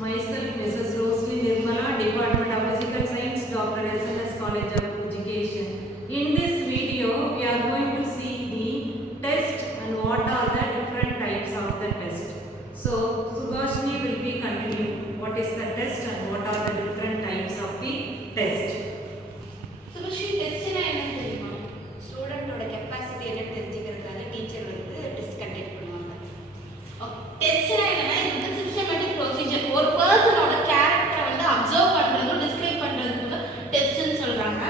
Myself, Mrs. Rosalie Nirmala, Department of Physical Science, Dr. SNS College of Education. In this video, we are going to see the test and what are the different types of the test. So, Subhashini will be continuing. What is the test and what are the different types of the test? Subhashini, test na enna theriyuma? Student oda capacity enna therijikiradala teacher vandu test conduct பண்ணுவாங்க. Test na enna இது systematic procedure. ஒரு person oda character வந்து observe பண்றது describe பண்றதுக்கு test னு சொல்றாங்க.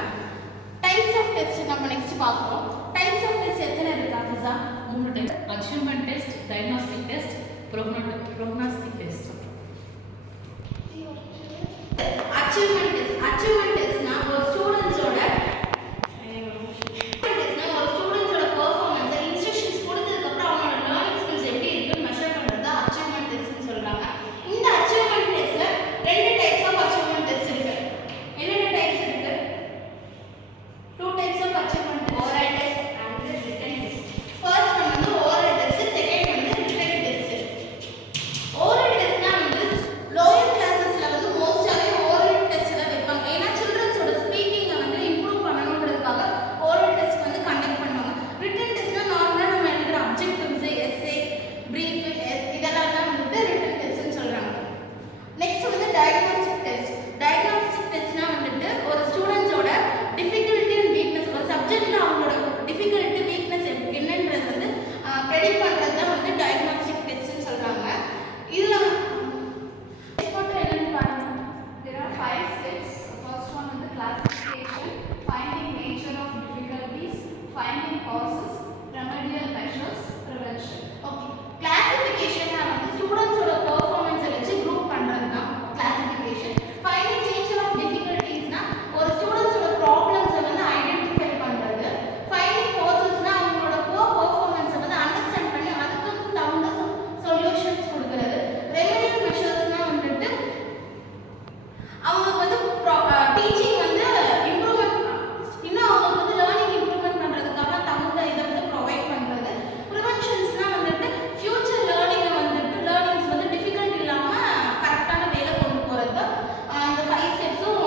Types of test நம்ம next பார்ப்போம். Types of test எத்தனை இருக்கு அஃபிஸா? 3 type. Achievement test, diagnostic test, prognostic test. Achievement testனா ஒரு ஸ்டூடண்ட்ஸ் ஓட பெர்ஃபார்மன்ஸ் இன்ஸ்ட்ரக்ஷன்ஸ் கொடுத்ததுக்கு அப்புறம் அவங்களோட லேர்னிங் ஸ்கில்ஸ் எப்படி இருக்குன்னு மெஷர் பண்றது தான் அச்சீவ்மெண்ட் டெஸ்ட்னு சொல்றாங்க. இந்த அச்சீவ்மெண்ட் டெஸ்ட்ல ரெண்டு டைப்ஸ் ஆஃப் அச்சீவ்மெண்ட் டெஸ்ட் இருக்கு. என்னென்ன டைப்ஸ் இருக்கு? 2 types of achievement test, oral test and written test. First one வந்து ஓரல் டெஸ்ட், செகண்ட் வந்து ரிட்டன் டெஸ்ட். ஓரல் டெஸ்ட்னா வந்து லோயர் கிளாसेसல வந்து மோஸ்டாவே ஓரல் டெஸ்ட் தான் வைப்பாங்க. ஏன்னா சில்ட்ரன்ஸோட ஸ்பீக்கிங்கை வந்து இம்ப்ரூவ் பண்ணணும்ன்றதுக்காக ஓரல் டெஸ்ட் வந்து கண்டக்ட் பண்ணுவாங்க. ரிட்டன் டெஸ்ட்னா நார்மலாக நம்ம எழுதுற அப்ஜெக்டிவ்ஸ், எஸ்ஸே, பிரீஃப் இதெல்லாம் தான் வந்து ரிட்டன் டெஸ்ட்னு சொல்றாங்க. நெக்ஸ்ட் வந்து டயக்னாஸ்டிக் டெஸ்ட். டயக்னாஸ்டிக் டெஸ்ட்னா வந்துட்டு ஒரு ஸ்டூடெண்ட்ஸோட டிஃபிகல்ட்டி அண்ட் வீக்னஸ், ஒரு சப்ஜெக்ட்ல அவங்களோட டிஃபிகல்ட்டி வீக்னஸ் என்னன்றது வந்து ப்ரெடிக்ட் பண்றது தான் வந்து டயக்னாஸ்டிக் டெஸ்ட்னு சொல்றாங்க. இதுல There are 5 steps. First one is the classification, finding nature of difficulties, finding causes, remedial measures, prevention. Okay, கிளாசிஃபிகேஷன்னா வந்து ஸ்டூடண்ட்ஸோட பெர்ஃபார்மன்ஸை வச்சு குரூப் பண்றது தான் கிளாசிஃபிகேஷன். ஃபைண்டிங் நேச்சர் ஆஃப் டிஃபிகல்ட்டிஸ்னா ஒரு ஸ்டூடண்ட்ஸோட ப்ராப்ளம்ஸை வந்து ஐடென்டிஃபை பண்றது. ஃபைண்டிங் காசஸ்னா அவங்களோட பெர்ஃபார்மன்ஸை வந்து அண்டர்ஸ்டாண்ட் பண்ணி அதுக்கு தகுந்த சொல்யூஷன்ஸ் கொடுக்கிறது. ரெமெடியல் மெஷர்ஸ்னா வந்துட்டு அவங்களுக்கு வந்து டீச்சிங் வந்து இம்ப்ரூவ்மெண்ட், இன்னும் அவங்களுக்கு வந்து லேர்னிங் இம்ப்ரூவ்மெண்ட் பண்றதுக்காக தகுந்த இதை வந்து ப்ரொவைட் பண்றது. ப்ரிவென்ஷன்ஸ்னா வந்துட்டு ஃபியூச்சர் லேர்னிங்கை வந்துட்டு லேர்னிங்ஸ் வந்து டிஃபிகல்ட் இல்லாம கரெக்டான வேலை கொண்டு போறது. இந்த 5 ஸ்டெப்ஸும்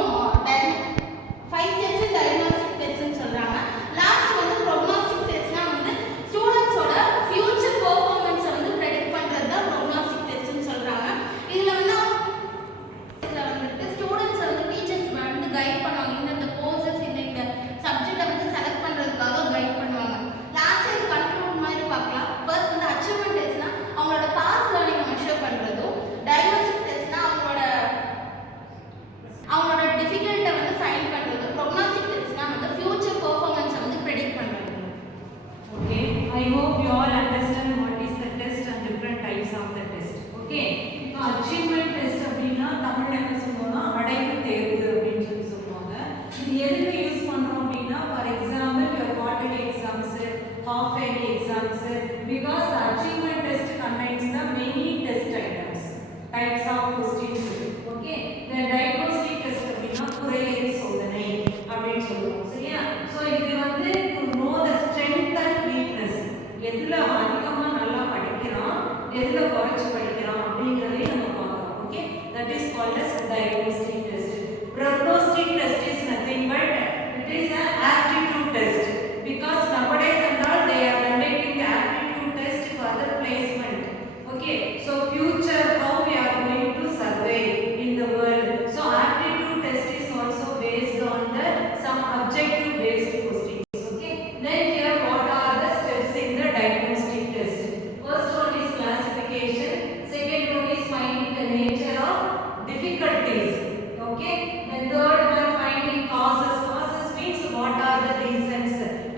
டயக்னாஸ்டிக் டெஸ்ட்னு சொல்றாங்க. லாஸ்ட் வந்து ப்ரோக்னாஸ்டிக் டெஸ்ட்னா வந்து ஸ்டூடண்ட்ஸோட ஃபியூச்சர் பெர்ஃபார்மன்ஸை வந்து ப்ரெடிக்ட் பண்றது தான் ப்ரோக்னாஸ்டிக் டெஸ்ட்னு சொல்றாங்க. இதுல வந்து ஸ்டூடெண்ட்ஸ் வந்து டீச்சர்ஸ் வந்து கைட் பண்ணுவாங்க. இந்த கோர்சஸ் இந்த சப்ஜெக்டை வந்து செலக்ட் பண்றதுக்காக கைட் பண்ணுவாங்க. லாஸ்ட் இது கன்க்ளூட் மாதிரி பார்க்கலாம். ஃபர்ஸ்ட் வந்து அச்சீவ்மெண்ட் டெஸ்ட்னா அவங்களோட பாஸ்ட் லேர்னிங்கை மெஷர் பண்றதும், டயக்னாஸ்டிக் டெஸ்ட்னா அவங்களோட டிஃபிகல்ட்டை வந்து ஃபைண்ட் பண்றது, ப்ரோக்னாஸ்டிக் டெஸ்ட்னா வந்து ஃபியூச்சர் பெர்ஃபார்மன்ஸை வந்து ப்ரெடிக்ட் பண்றது. Okay, I hope you all understand what is the test and different types of the test. Okay, இப்போ achievement test அப்படின்னா தமிழ்ல என்ன சொல்லுவோம்னா அடைவு தேர்வு அப்படின்னு சொல்லுவாங்க. இது எதுக்கு யூஸ் பண்றோம் அப்படின்னா for example your quarterly exams, half yearly exams, because the achievement test contains the many test items, types of questions. Okay, the diagnostic test அப்படின்னா குறையறி சோதனை அப்படின்னு சொல்லுவோம். சரியா? So இது வந்து to know the strength and weakness, எதுல அதிகமா நல்லா படிக்கிறான், எதுல குறைச்சு படிக்கிறான் அப்படிங்கறதை நம்ம பார்க்கறோம். Okay, that is called as diagnostic test. Prognostic test is nothing but it is an aptitude test, because nowadays and all they are conducting the aptitude test for the placement. Okay, so future how we are going to survive in the world. So aptitude test is also based on the some objective based questions. Okay, then here what are the steps in the diagnostic test? First one is classification, second one is finding the nature of difficulties. Okay, then third one finding causes. Causes means what are the reasons,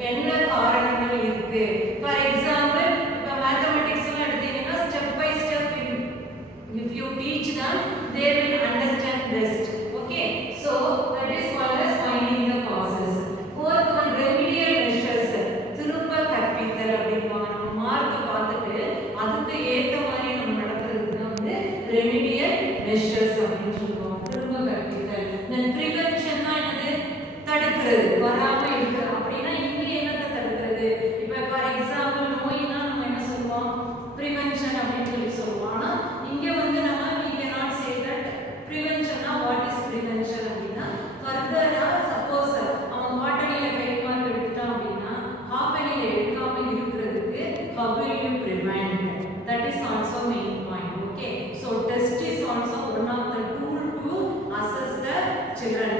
என்ன காரணங்கள் இருக்கு. For example, இப்போ mathematics ல எடுத்தீங்கன்னா step by step if you teach them they will understand best. Okay, so that is called as finding the causes. Fourth one remedial measures, திரும்ப கற்பித்தல் அப்படின்பாங்க. நம்ம மார்க் பார்த்துட்டு அதுக்கு ஏத்த மாதிரி நம்ம நடக்கிறதுக்கு தான் வந்து remedial measures அப்படின்னு சொல்லுவோம். திரும்ப கற்பித்தல். then prevention னா என்னது? தடுக்கிறது, வராம இருக்கிறது. அப்படின்னா இங்க என்னத்தை தடுக்கிறது? இப்போ ஃபார் எக்ஸாம்பிள் நோய்னா நம்ம என்ன சொல்லுவோம்? prevention அப்படின்னு சொல்லி சொல்லுவோம். ஆனா இங்க வந்து நம்ம we cannot say that how will you prevent? That is also main point. Okay, so test is also one of the tool to assess the children.